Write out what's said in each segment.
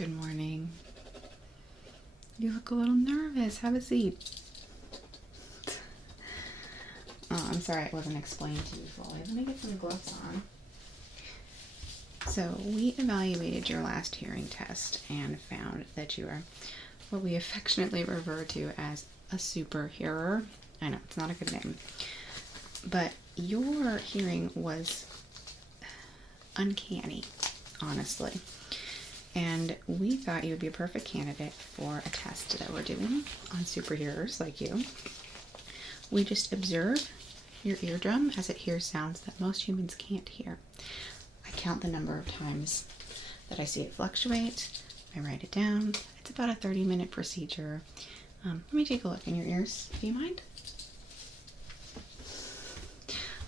Good morning. You look a little nervous. Have a seat. Oh, I'm sorry it wasn't explained to you fully. Let me get some gloves on. So we evaluated your last hearing test and found that you are what we affectionately refer to as a super hearer. I know, it's not a good name. But your hearing was uncanny, honestly. And we thought you would be a perfect candidate for a test that we're doing on super hearers like you. We just observe your eardrum as it hears sounds that most humans can't hear. I count the number of times that I see it fluctuate. I write it down. It's about a 30-minute procedure. Let me take a look in your ears. Do you mind?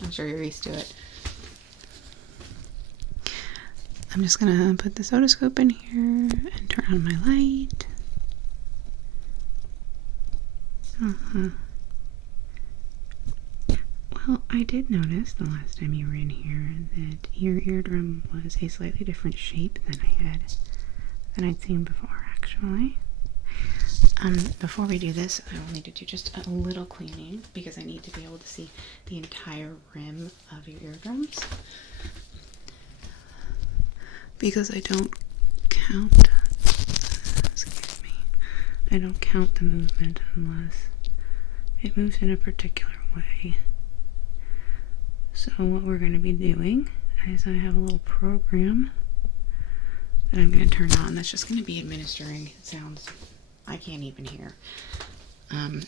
I'm sure you're used to it. I'm just gonna put this otoscope in here and turn on my light. Well, I did notice the last time you were in here that your eardrum was a slightly different shape than I'd seen before, actually. Before we do this, I will need to do just a little cleaning because I need to be able to see the entire rim of your eardrums. Because I don't count, excuse me, I don't count the movement unless it moves in a particular way. So what we're going to be doing is I have a little program that I'm going to turn on that's just going to be administering sounds I can't even hear. And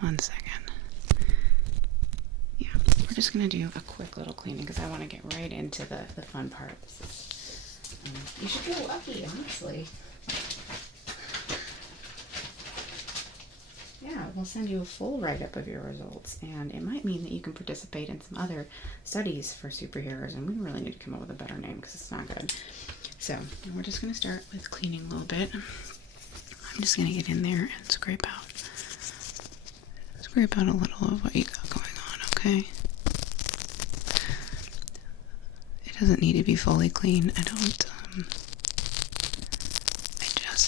1 second. Yeah, we're just going to do a quick little cleaning because I want to get right into the fun part of this. You should feel lucky, honestly. Yeah, we'll send you a full write-up of your results, and it might mean that you can participate in some other studies for super hearers, and we really need to come up with a better name because it's not good. So, we're just going to start with cleaning a little bit. I'm just going to get in there and scrape out a little of what you got going on, okay? It doesn't need to be fully clean. I just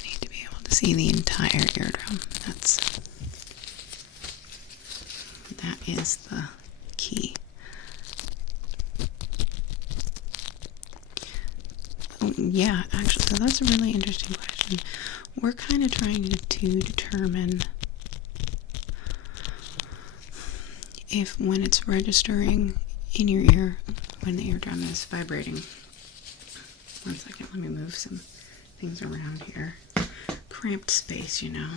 need to be able to see the entire eardrum. That is the key. Oh, yeah, actually, so that's a really interesting question. We're kind of trying to determine if when it's registering in your ear, when the eardrum is vibrating. 1 second, let me move some things around here. Cramped space, you know.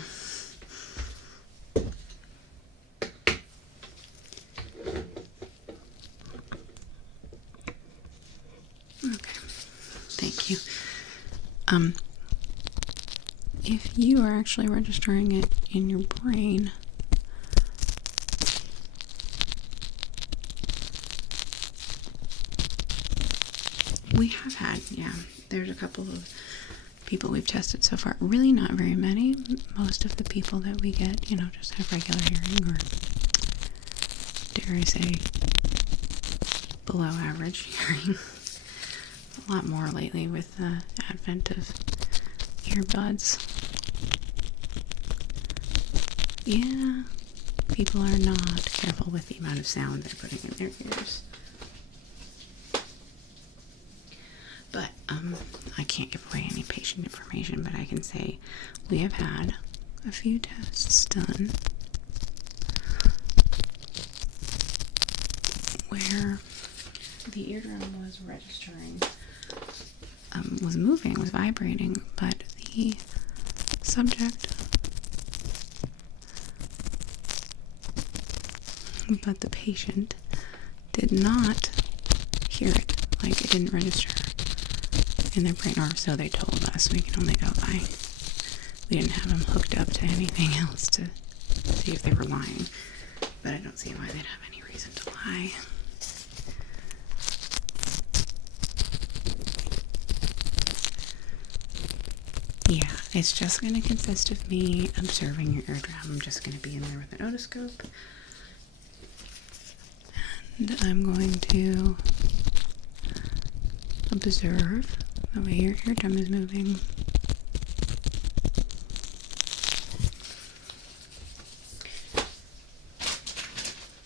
Okay, thank you. If you are actually registering it in your brain, we have had, yeah, there's a couple of people we've tested so far. Really not very many. Most of the people that we get, just have regular hearing, or dare I say, below average hearing. A lot more lately with the advent of earbuds. Yeah, people are not careful with the amount of sound they're putting in their ears. But I can't give away any patient information, but I can say we have had a few tests done where the eardrum was registering, was moving, was vibrating, but the subject, but the patient did not hear it, like it didn't register in their brain, or so they told us. We can only go by. We didn't have them hooked up to anything else to see if they were lying, but I don't see why they'd have any reason to lie. Yeah, it's just going to consist of me observing your eardrum. I'm just going to be in there with an otoscope, and I'm going to observe the way your eardrum is moving.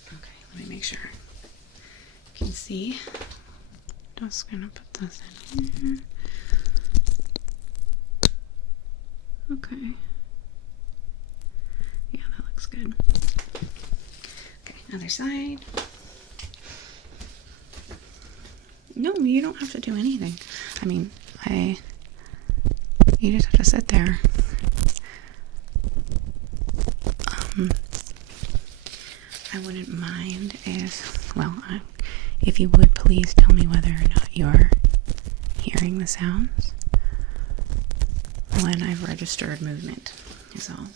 Okay, let me make sure you can see. Just gonna put this in here. Okay. Yeah, that looks good. Okay, other side. No, you don't have to do anything. I mean, you just have to sit there. I wouldn't mind if you would please tell me whether or not you're hearing the sounds when I've registered movement, is all.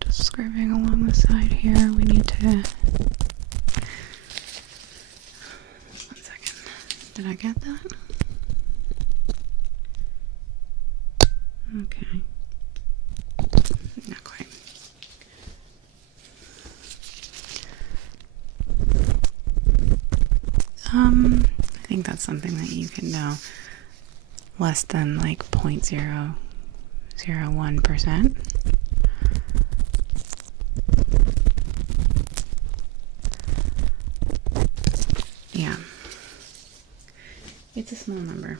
Just scribbling along the side here. We need to... 1 second. Did I get that? Okay. Not quite. I think that's something that you can know less than like 0.001%. Yeah. It's a small number.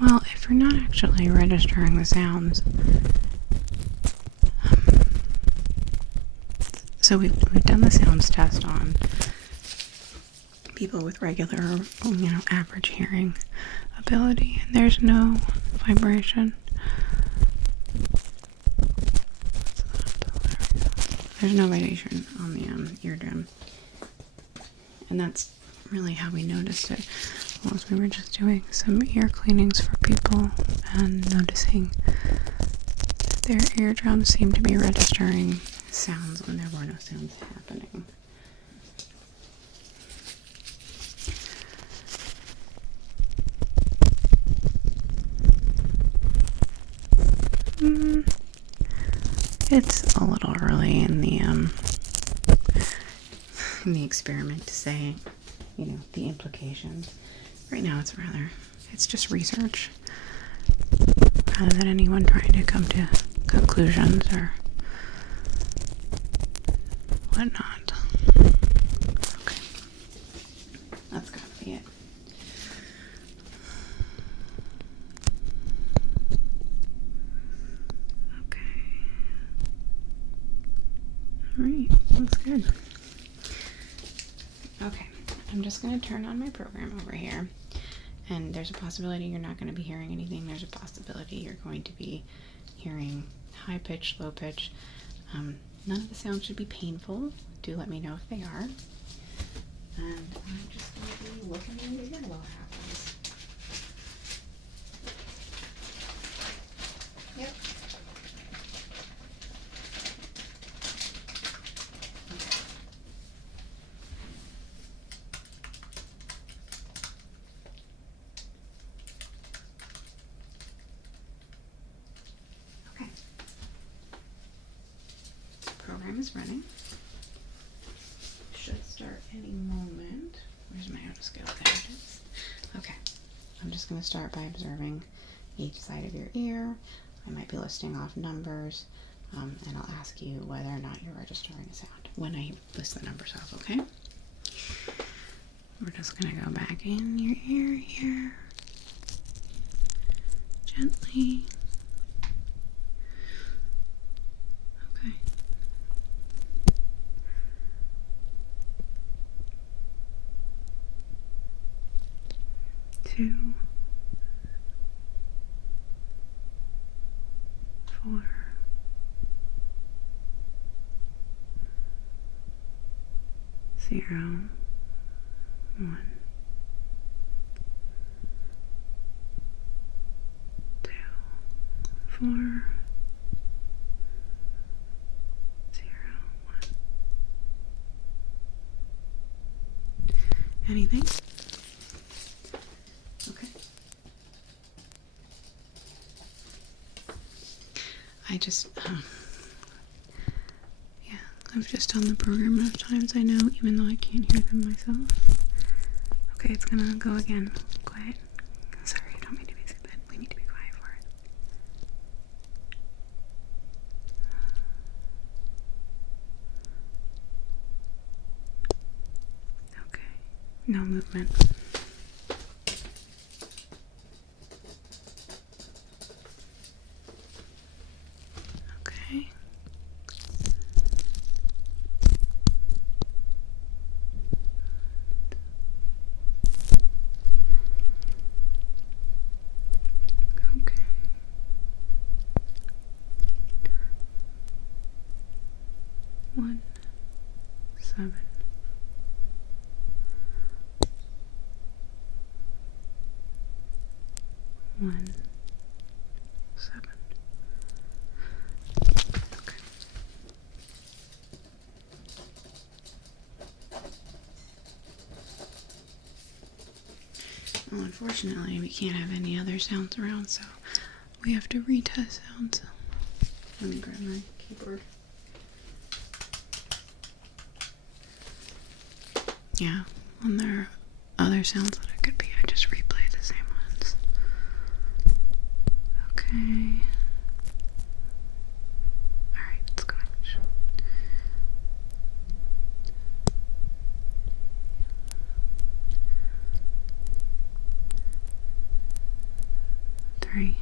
Well, if you're not actually registering the sounds, so we've done the sounds test on people with regular, average hearing ability, and there's no vibration. There's no vibration on the eardrum, and that's really how we noticed it. Was we were just doing some ear cleanings for people and noticing that their eardrums seemed to be registering sounds when there were no sounds happening. It's a little early in the experiment to say, the implications. Right now it's just research, rather than anyone trying to come to conclusions or whatnot. Okay, that's gotta be it. Okay. Alright, that's good. Okay, I'm just going to turn on my program over here, and there's a possibility you're not going to be hearing anything. There's a possibility you're going to be hearing high pitch, low pitch. None of the sounds should be painful. Do let me know if they are. And I'm just going to be looking in your ear while it happens. Yep. Okay. Program is running. Should start any moment. Where's my otoscope? There it is. Okay. I'm just going to start by observing each side of your ear. I might be listing off numbers, and I'll ask you whether or not you're registering a sound when I list the numbers off, okay? We're just going to go back in your ear here. Gently. Okay. 2, 4, 0, 1, 2, 4, 0, 1. Anything? Okay. I just, yeah, I've just done the program enough times, I know, even though I can't hear them myself. Okay, it's gonna go again. Quiet. Sorry, I don't mean to be stupid. We need to be quiet for it. Okay, no movement. Okay. Okay. 1, 7. 1, 7. Okay. Well, unfortunately, we can't have any other sounds around, so we have to retest sounds. Let me grab my keyboard. Yeah, when there are other sounds that it could be, I just replay the same ones. Okay. Alright, let's go. 3.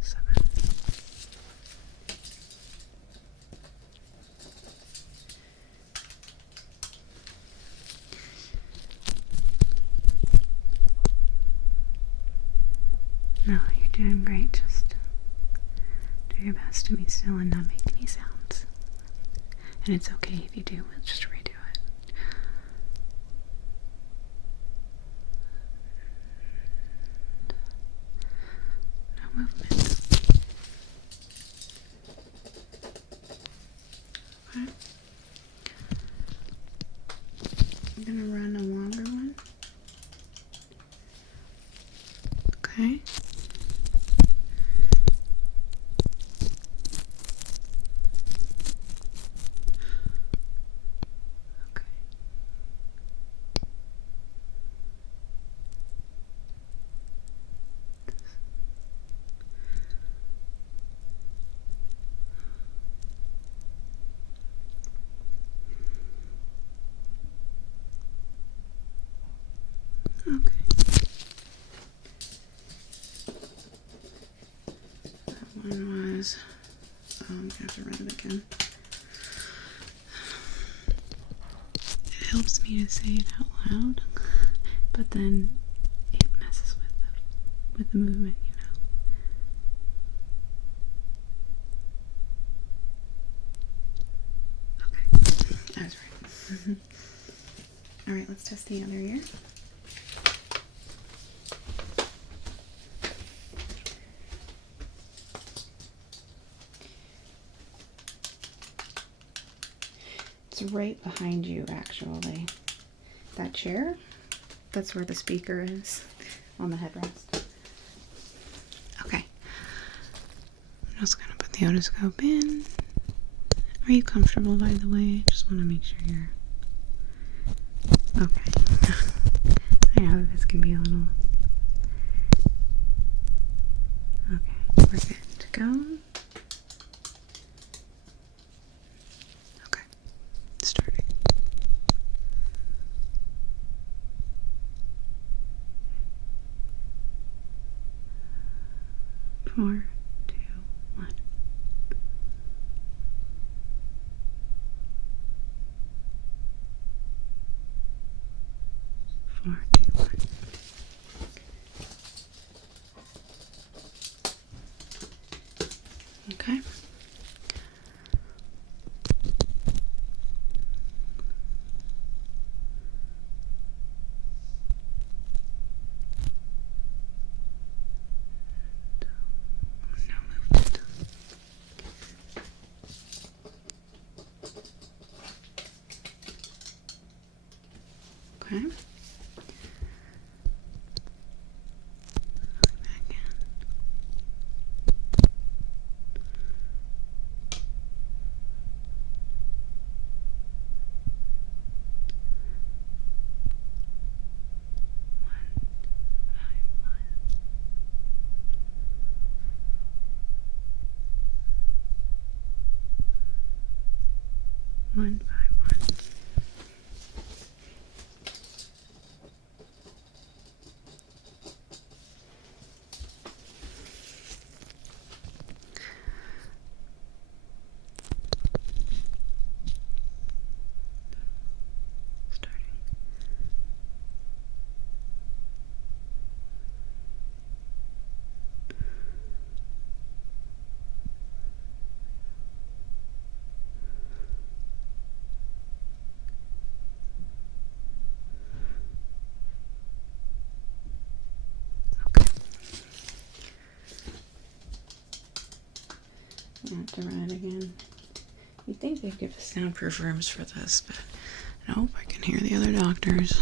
7. No, you're doing great. Just do your best to be still and not make any sounds. And it's okay if you do, we'll just redo it. No movement. Okay. I'm gonna run a longer one. Okay. Okay. Okay. That one was, I'm gonna have to run it again. It helps me to say it out loud, but then it messes with the movement, you know. Okay, I was right. Alright, let's test the other ear. It's right behind you, actually. That chair, that's where the speaker is on the headrest. Okay. I'm just gonna put the otoscope in. Are you comfortable, by the way? I just want to make sure you're okay. I know that this can be a little. Okay, we're good to go. Okay, starting. 4, 2, 1. 4, 2, 1. Okay. No movement. Okay. one by one. I have to run it again. You'd think they'd give us soundproof rooms for this, but nope, I can hear the other doctors.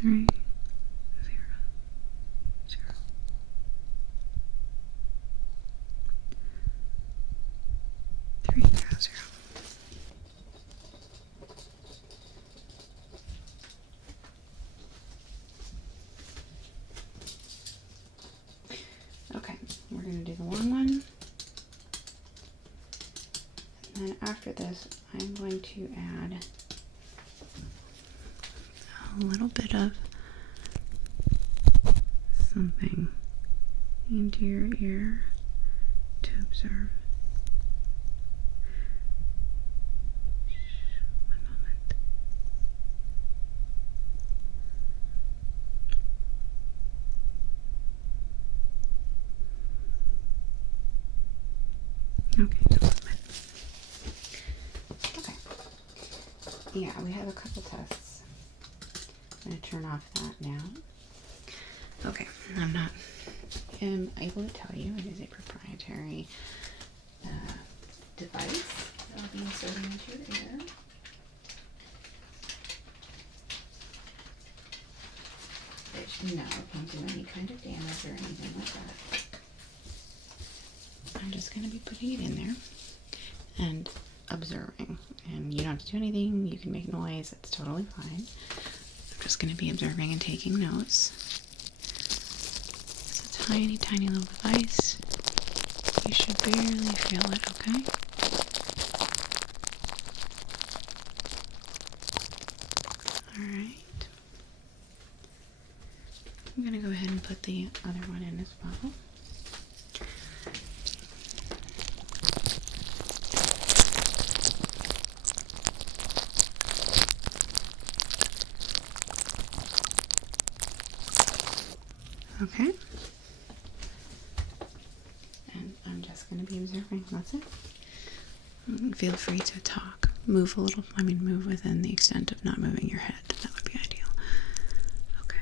Three, zero, zero. Three, zero, zero. Okay, we're going to do the long one. And then after this, I'm going to add a little bit of something into your ear to observe. One moment. Okay, just a moment. Okay. Yeah, we have a couple tests. I'm going to turn off that now. Okay, I'm not able to tell you. It is a proprietary device that I'll be inserting into your ear. Which, no, it can't do any kind of damage or anything like that. I'm just going to be putting it in there and observing. And you don't have to do anything. You can make noise. It's totally fine. I'm just going to be observing and taking notes. It's a tiny, tiny little device. You should barely feel it, okay? Alright. I'm going to go ahead and put the other one in as well. Okay. And I'm just going to be observing. That's it. Feel free to talk. Move a little. Move within the extent of not moving your head. That would be ideal. Okay.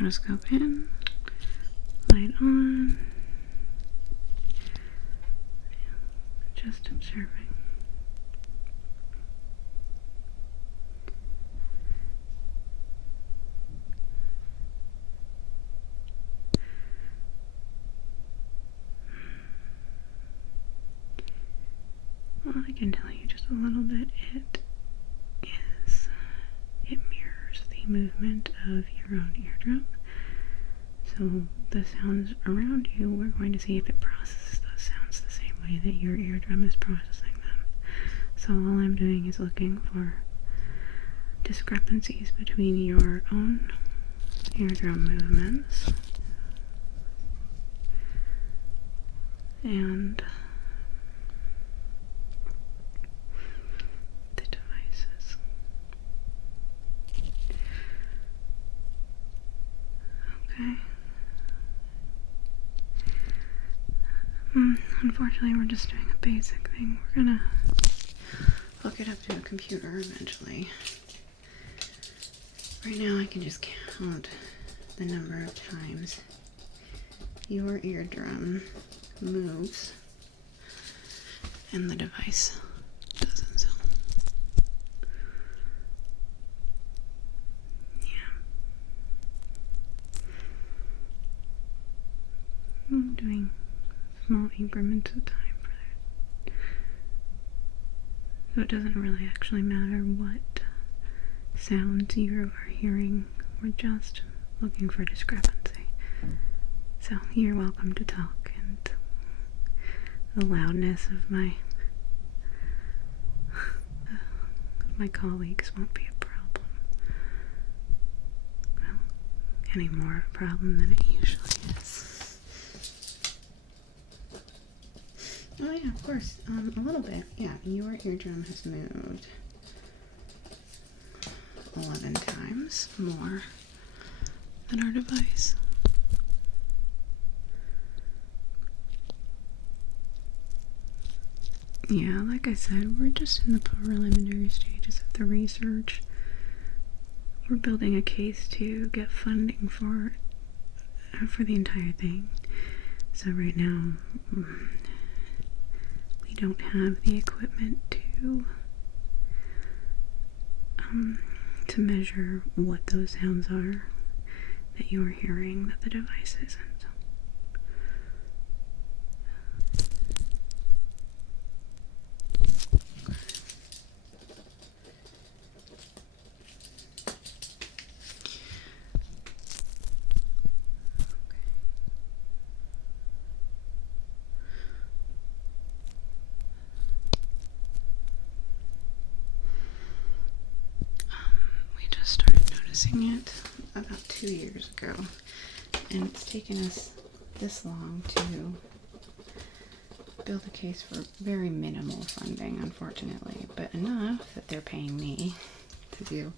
Otoscope in. Light on. Just observing. Well, I can tell you just a little bit. It mirrors the movement of your own eardrum. So the sounds around you, we're going to see if it processes those sounds the same way that your eardrum is processing them. So all I'm doing is looking for discrepancies between your own eardrum movements and the devices. Okay. Unfortunately, we're just doing a basic thing. We're gonna hook it up to a computer eventually. Right now, I can just count the number of times your eardrum moves and the device doesn't. So, yeah. I'm doing small increments of time for that. So it doesn't really actually matter what sounds you are hearing. We're just looking for discrepancy. So you're welcome to talk, and the loudness of my colleagues won't be a problem. Well, any more of a problem than it usually is. Oh yeah, of course, a little bit. Yeah, your eardrum has moved 11 times more than our device. Yeah, like I said, we're just in the preliminary stages of the research. We're building a case to get funding for the entire thing. So right now, we don't have the equipment to measure what those sounds are that you're hearing that the device isn't. We just started noticing it about 2 years ago, and it's taken us this long to build a case for very minimal funding, unfortunately, but enough that they're paying me to do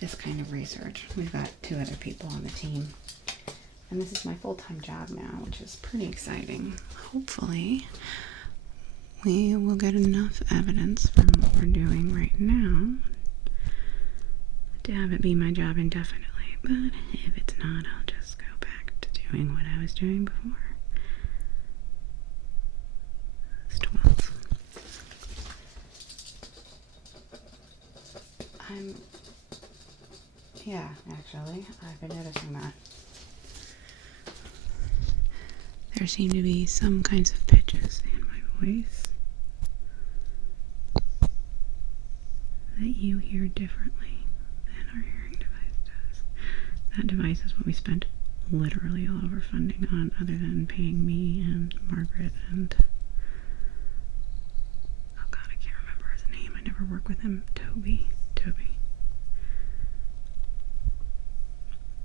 this kind of research. We've got 2 other people on the team, and this is my full-time job now, which is pretty exciting. Hopefully we will get enough evidence from what we're doing right now to have it be my job indefinitely, but if it's not, I'll just go back to doing what I was doing before. It's 12. Yeah, actually, I've been noticing that. There seem to be some kinds of pitches in my voice that you hear differently than our hearing device does. That device is what we spent literally all of our funding on, other than paying me and Margaret and, oh god, I can't remember his name. I never work with him. Toby.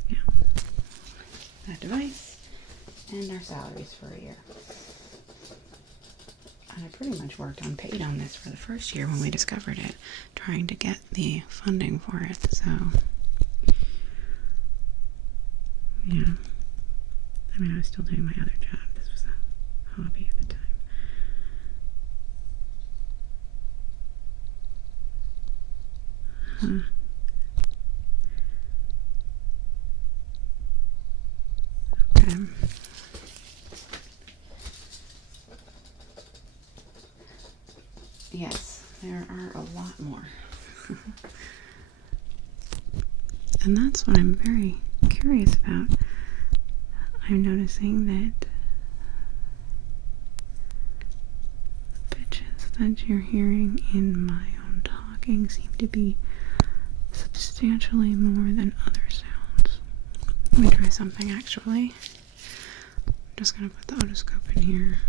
Yeah. That device and our salaries for a year. And I pretty much worked unpaid on this for the first year when we discovered it, trying to get the funding for it, so yeah. I mean, I was still doing my other job. This was a hobby at the time. Okay. Yes, there are a lot more. And that's what I'm very curious about. I'm noticing that the pitches that you're hearing in my own talking seem to be substantially more than other sounds. Let me try something actually. I'm just going to put the otoscope in here.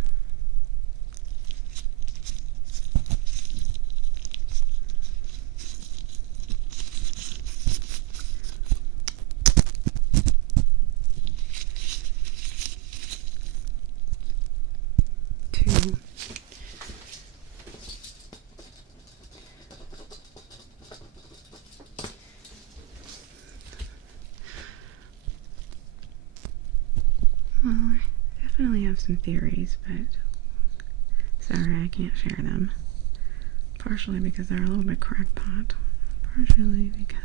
Well, I definitely have some theories, but sorry, I can't share them. Partially because they're a little bit crackpot, partially because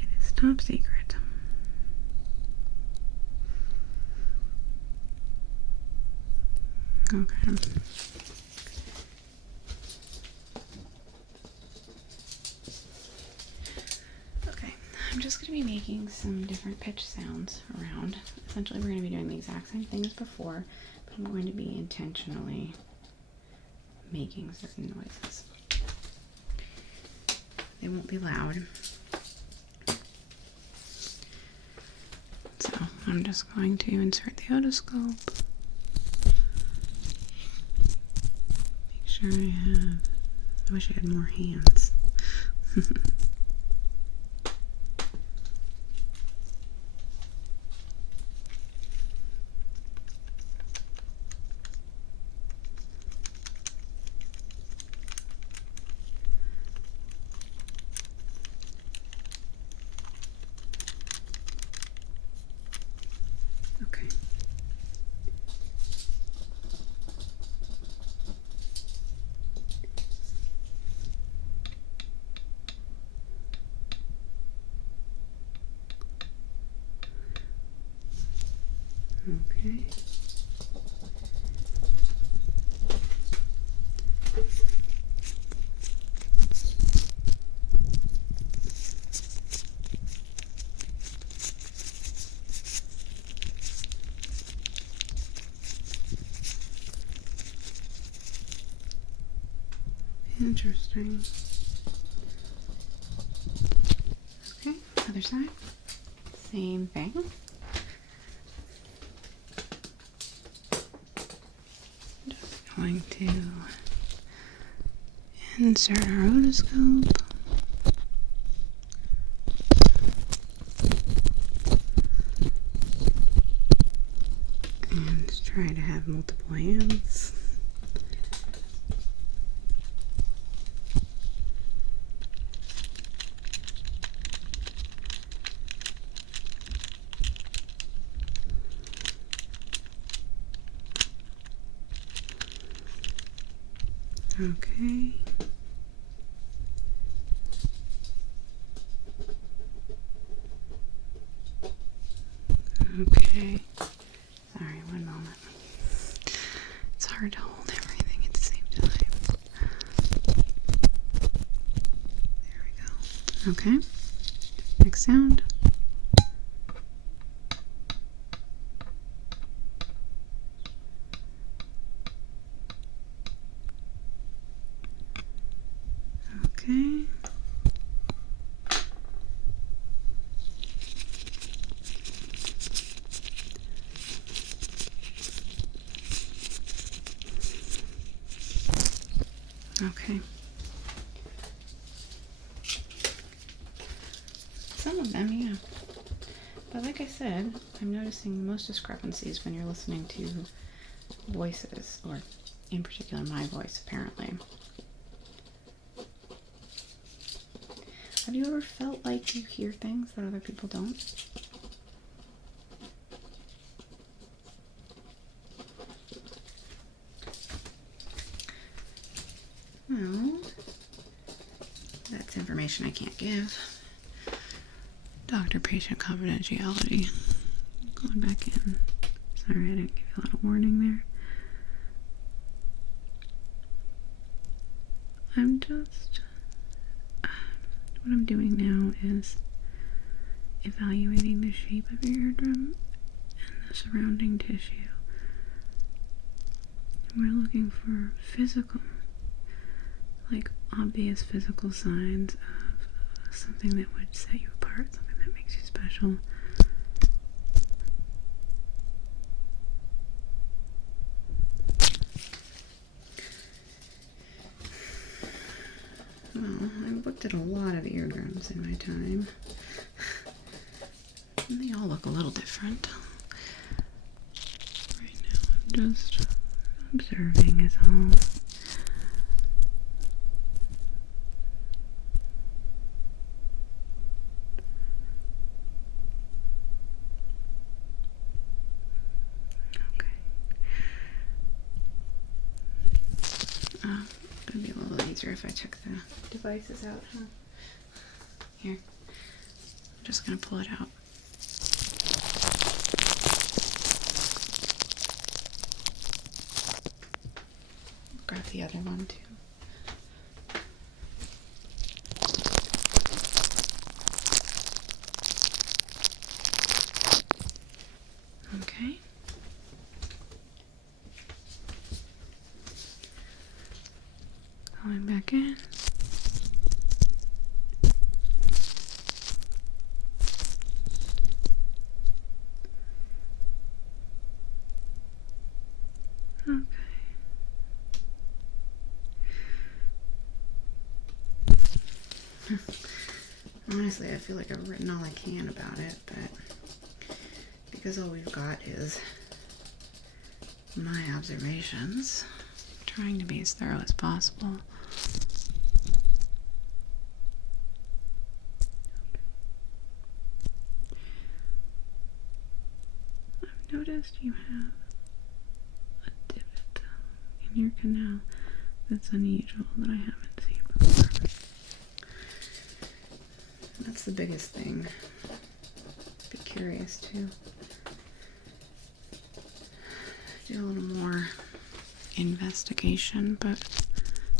it is top secret. Okay. Okay, I'm just going to be making some different pitch sounds around. Essentially, we're going to be doing the exact same thing as before, but I'm going to be intentionally making certain noises. They won't be loud. So I'm just going to insert the otoscope. Make sure I wish I had more hands. Okay. Okay. Interesting. Okay, other side. Same thing. Just going to insert our otoscope. And try to have multiple hands. Okay. Okay. Sorry, one moment. It's hard to hold everything at the same time. There we go. Okay. Next sound. Okay. Okay. Some of them, yeah. But like I said, I'm noticing most discrepancies when you're listening to voices, or in particular my voice, apparently. Have you ever felt like you hear things that other people don't? Well, that's information I can't give. Doctor-patient confidentiality. Going back in. Sorry, I didn't give you a lot of warning there. What I'm doing now is evaluating the shape of your eardrum and the surrounding tissue. We're looking for physical, like obvious physical signs of something that would set you apart, something that makes you special. Well, I've looked at a lot of eardrums in my time, and they all look a little different. Right now I'm just observing is all. It'd be a little easier if I took the devices out, huh? Here. I'm just gonna pull it out. Grab the other one too. again. Okay. Honestly, I feel like I've written all I can about it, but because all we've got is my observations, I'm trying to be as thorough as possible. I've noticed you have a divot in your canal that's unusual that I haven't seen before. That's the biggest thing. Be curious to do a little more investigation, but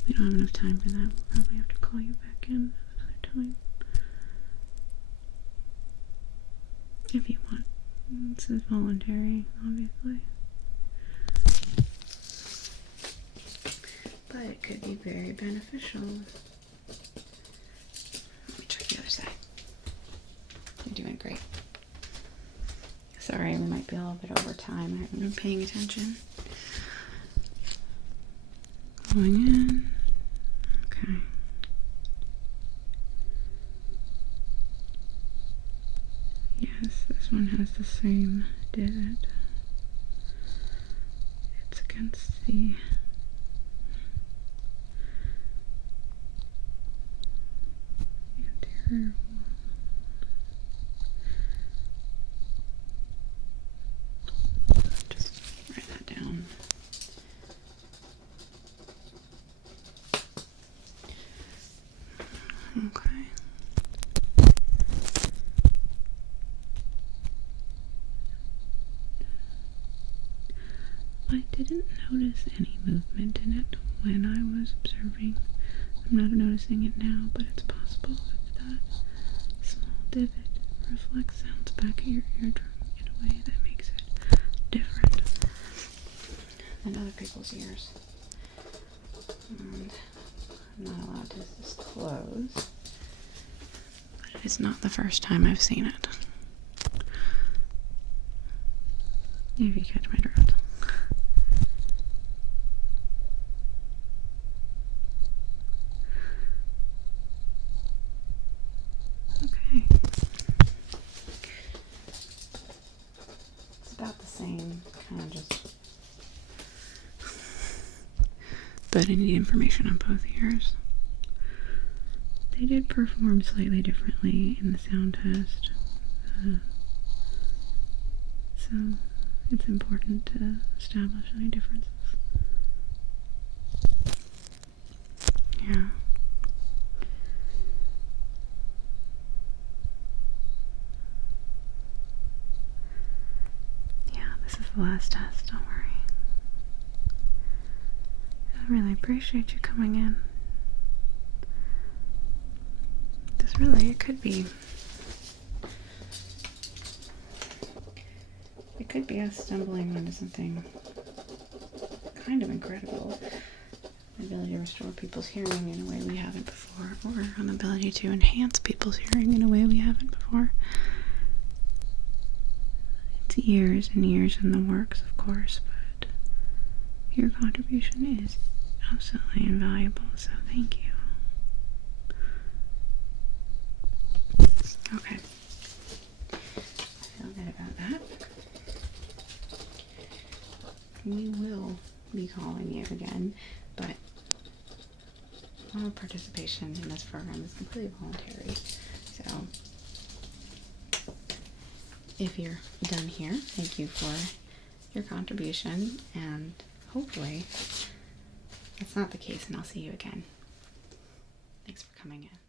we don't have enough time for that. We'll probably have to call you back in another time. If you want. This is voluntary, obviously. But it could be very beneficial. Let me check the other side. You're doing great. Sorry, we might be a little bit over time. I haven't been paying attention. Going in. Okay. Yes, this one has the same divot. It's against the anterior wall. Just write that down. Okay. I didn't notice any movement in it when I was observing. I'm not noticing it now, but it's possible if that small divot reflects sounds back at your eardrum in a way that makes it different than other people's ears. And I'm not allowed to disclose, but it is not the first time I've seen it. If you catch my drift. Okay. It's about the same, kind of just. But I need information on both ears. They did perform slightly differently in the sound test. So it's important to establish any differences. Yeah. Yeah, this is the last test, don't worry. I really appreciate you coming in. This really, it could be us stumbling onto something kind of incredible. The ability to restore people's hearing in a way we haven't before, or an ability to enhance people's hearing in a way we haven't before. It's years and years in the works, of course, but your contribution is absolutely invaluable, so thank you. Okay. I feel good about that. We will be calling you again, but all participation in this program is completely voluntary. So if you're done here, thank you for your contribution, and hopefully that's not the case and I'll see you again. Thanks for coming in.